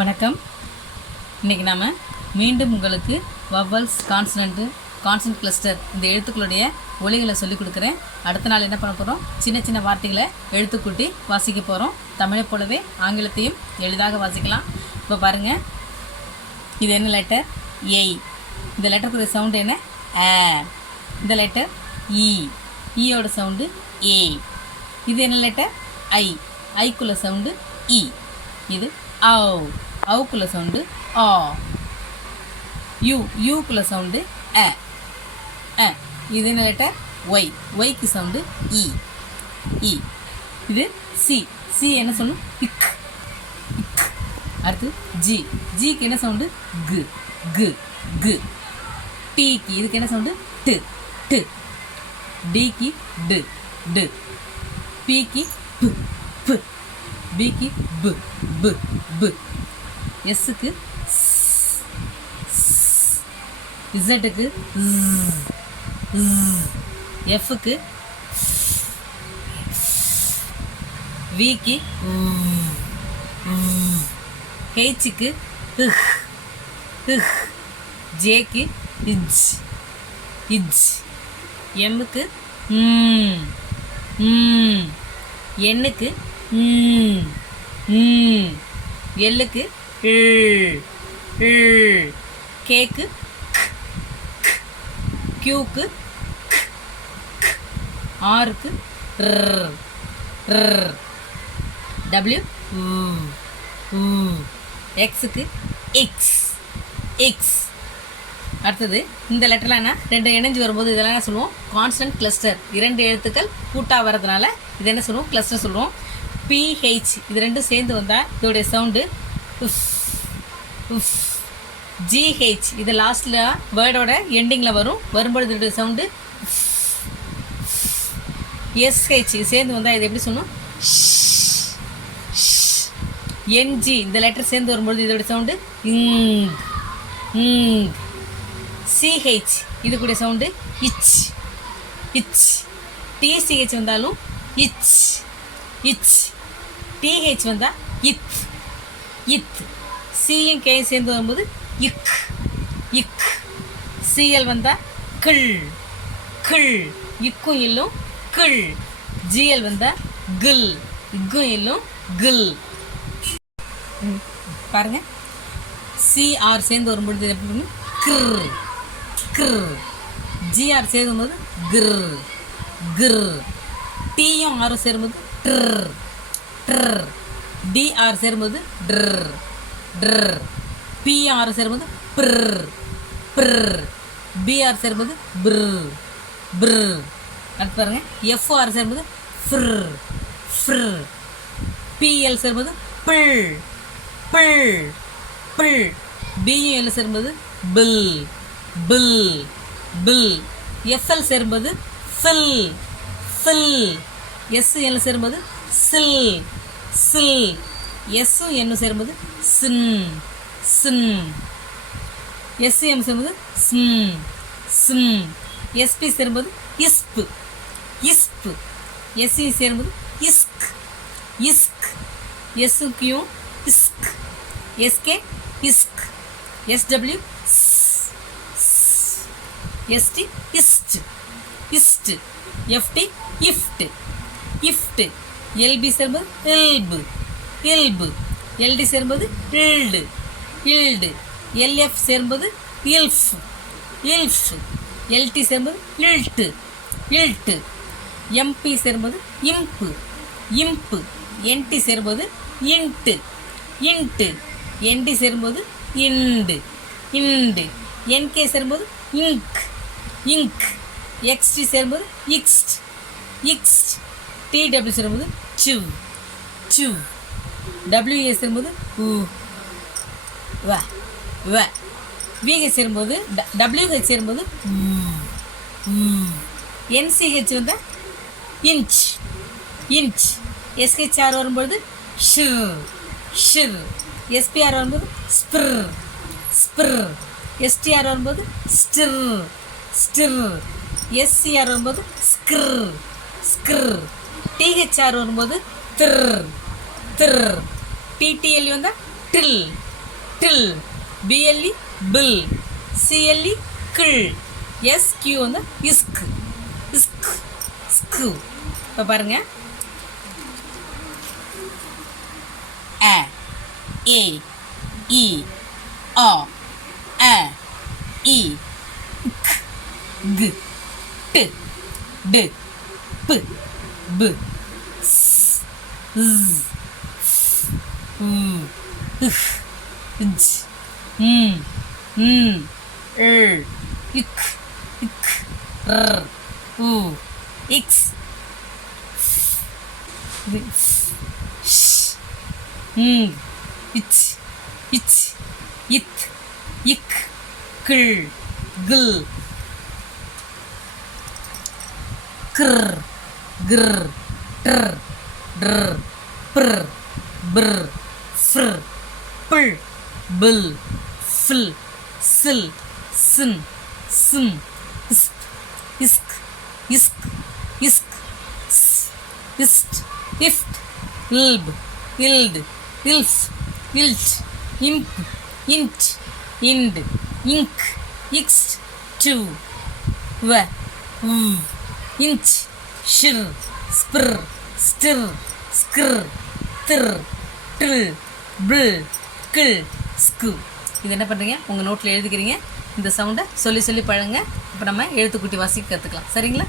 வணக்கம். இன்றைக்கி நாம் மீண்டும் உங்களுக்கு வவ்வல்ஸ் கான்சனண்ட்டு கான்சன்ட் கிளஸ்டர் இந்த எழுத்துக்களுடைய ஒலிகளை சொல்லிக் கொடுக்குறேன். அடுத்த நாள் என்ன பண்ண போகிறோம் சின்ன சின்ன வார்த்தைகளை எழுத்துக்கூட்டி வாசிக்க போகிறோம் தமிழை போலவே ஆங்கிலத்தையும் எளிதாக வாசிக்கலாம். இப்போ பாருங்கள் இது என்ன லெட்டர் ஏய் இந்த லெட்டருக்குரிய சவுண்டு என்ன? ஆ இந்த லெட்டர் இ ஈயோட சவுண்டு ஏ இது என்ன லெட்டர் ஐ ஐக்குள்ள சவுண்டு இ இது ஓ அவுக்குள்ள சவுண்டு ஆ. யூ யூக்குள்ள சவுண்டு அ. அ. இது என்ன லெட்டர்? ஒய். ஒய்க்கு சவுண்டு இ. இ. இது சி. சி என்ன சொல்லணும் இக். அடுத்து ஜி. ஜிக்கு என்ன சவுண்டு? கு. கு. கு. டிக்கு இதுக்கு என்ன சவுண்டு? டு. டு. டிக்கு டு. டு. பிக்கு டு. பிக்கு பு பு பு எஸ்ஸுக்கு இசட்டுக்கு எஃப்க்கு விக்கு ஹெச்சுக்கு ஜேக்கு இஜ் இஜ் எம்முக்கு எண்ணுக்கு எல்லுக்கு கேக்கு கியூக்கு ஆருக்கு டபிள்யூ எக்ஸுக்கு எக்ஸ் எக்ஸ் அடுத்தது இந்த லெட்டர்லாம் என்ன? ரெண்டு இணைஞ்சு வரும்போது இதெல்லாம் என்ன சொல்லுவோம்? கான்ஸ்டன்ட் கிளஸ்டர் இரண்டு எழுத்துக்கள் கூட்டாக வர்றதுனால இது என்ன சொல்லுவோம்? கிளஸ்டர் சொல்லுவோம். பிஹெச் இது ரெண்டும் சேர்ந்து வந்தால் இதோடைய சவுண்டு உஃப் உஃப் ஜிஹெச் இது லாஸ்ட்டில் வேர்டோட எண்டிங்கில் வரும். வரும்பொழுது இதோடைய சவுண்டு எஸ்ஹெச் சேர்ந்து வந்தால் இது எப்படி சொல்லணும்? என்ஜி இந்த லெட்டர் சேர்ந்து வரும்பொழுது இதோட சவுண்டு இங் இங் சிஹெச் இது கூட சவுண்டு இச் இச் டிசிஹெச் வந்தாலும் இச் இச் டிஹெச் வந்தால் இத் இத். சியும் கே சேர்ந்து வரும்போது இக் இக். சிஎல் வந்தால் கிள் கிள். இக்கும் இல்லும் கிள். ஜிஎல் வந்தால் கில் இக்கும் இல்லும் கில். பாருங்க. சிஆர் சேர்ந்து வரும்பொழுது எப்படி கிர் கிர். ஜிஆர் சேரும்போது கிர் கிர். டியும் ஆரும் சேரும்போது ட்ர் ட்ர் டிஆர் சேரும்போது ட்ர் ட்ர் பிஆர் சேரும்போது ப்ர் ப்ர் பிஆர் சேரும்போது ப்ர் ப்ர் அடுத்து பாருங்க. எஃப்ஆர் சேரும்போது ஃப்ர் ஃப்ர் பிஎல் சேரும்போது பிள். பிள். பிள். பியும் எல் சேரும்போது பில் பில் பில் எஃப்எல் சேரும்போது ஃபில் ஃபில் எஸ்எல் சேரும்போது சில் சில். எஸ்ஸும் என்னும் சேரும்போது? சின். சின். எஸ்எம் சேரும்போது? ஸ்ம் ஸ்ம் எஸ்பி சேரும்போது? இஸ்பு. இஸ்பு. எஸ்சி சேரும்போது? இஸ்க். இஸ்க். எஸ்ஸுக்கியும் இஸ்க். எஸ்கே இஸ்க். எஸ்டபிள்யூ எஸ்டி இஸ்ட். இஸ்ட். எஃப்டி இஃப்ட். இஃப்ட். எல்பி சேரும்போது இல்பு இல்பு எல்டி சேரும்போது இல்டு இல்டு எல்எஃப் சேரும்போது இல்ஃப் இல்ஃப் எல்டி சேரும்போது இல்ட்டு இல்ட்டு எம்பி சேரும்போது இம்பு. இம்பு. என்டி சேரும்போது இன்ட்டு. இன்ட்டு. என்டி சேரும்போது இண்டு. இண்டு. என்கே சேரும்போது இங்க். இங்க். எக்ஸ்டி சேரும்போது இக்ஸ்ட். இக்ஸ்ட். டிடபிள்யூ சேரும்போது சு சு டபிள்யூஏ சேரும்போது ஊ வ வ. விஹெச் சேரும்போது டபிள்யூஹெச் சேரும்போது என்சிஹெச் வந்தால் இன்ச் இன்ச் எஸ்ஹெச்ஆர் வரும்பொழுது ஷு ஷிர் எஸ்பிஆர் வரும்போது ஸ்பிர் ஸ்பிர். எஸ்டிஆர் வரும்போது ஸ்டிர் ஸ்டிர். எஸ்சிஆர் வரும்போது ஸ்கிர் ஸ்கிர். டிஹெச்ஆர் வரும்போது திர் திர். டிடிஎல்இ வந்தால் டில் டில் பிஎல்இ பில் சிஎல்இ கிள் எஸ்கியூ வந்து இஸ்க் இஸ்க் ஸ்கு இப்போ பாருங்க. அ ஏ இ ஆ அ இ க் கு டு டு பு. b. S z f u h j n n r ik ik it it it ik gl kr கிர் டர் டர் பிர் பிர் ஃப்ர் பிள் பில் ஃபில் சில் சின் சிம் இஸ்க் இஸ்க் இஸ்க் இஸ்க் ஸ் இஸ்ட் இஃப்ட் இல்ப் இல்ட் இல்ஃப் இல்ட் இம்ப் இன்ட் இண்ட் இங்க் இக்ஸ்ட் டூ வ வ் இன்ச் ஷிர் ஸ்பிர் ஸ்டிர் ஸ்கிர் திர் டில் பில் கில் ஸ்கு. இது என்ன பண்ணுறீங்க உங்கள் நோட்டில் எழுதிக்கிறீங்க. இந்த சவுண்டை சொல்லி சொல்லி பழங்க இப்போ நம்ம எழுத்துக்குட்டி வாசிக்க கற்றுக்கலாம் சரிங்களா?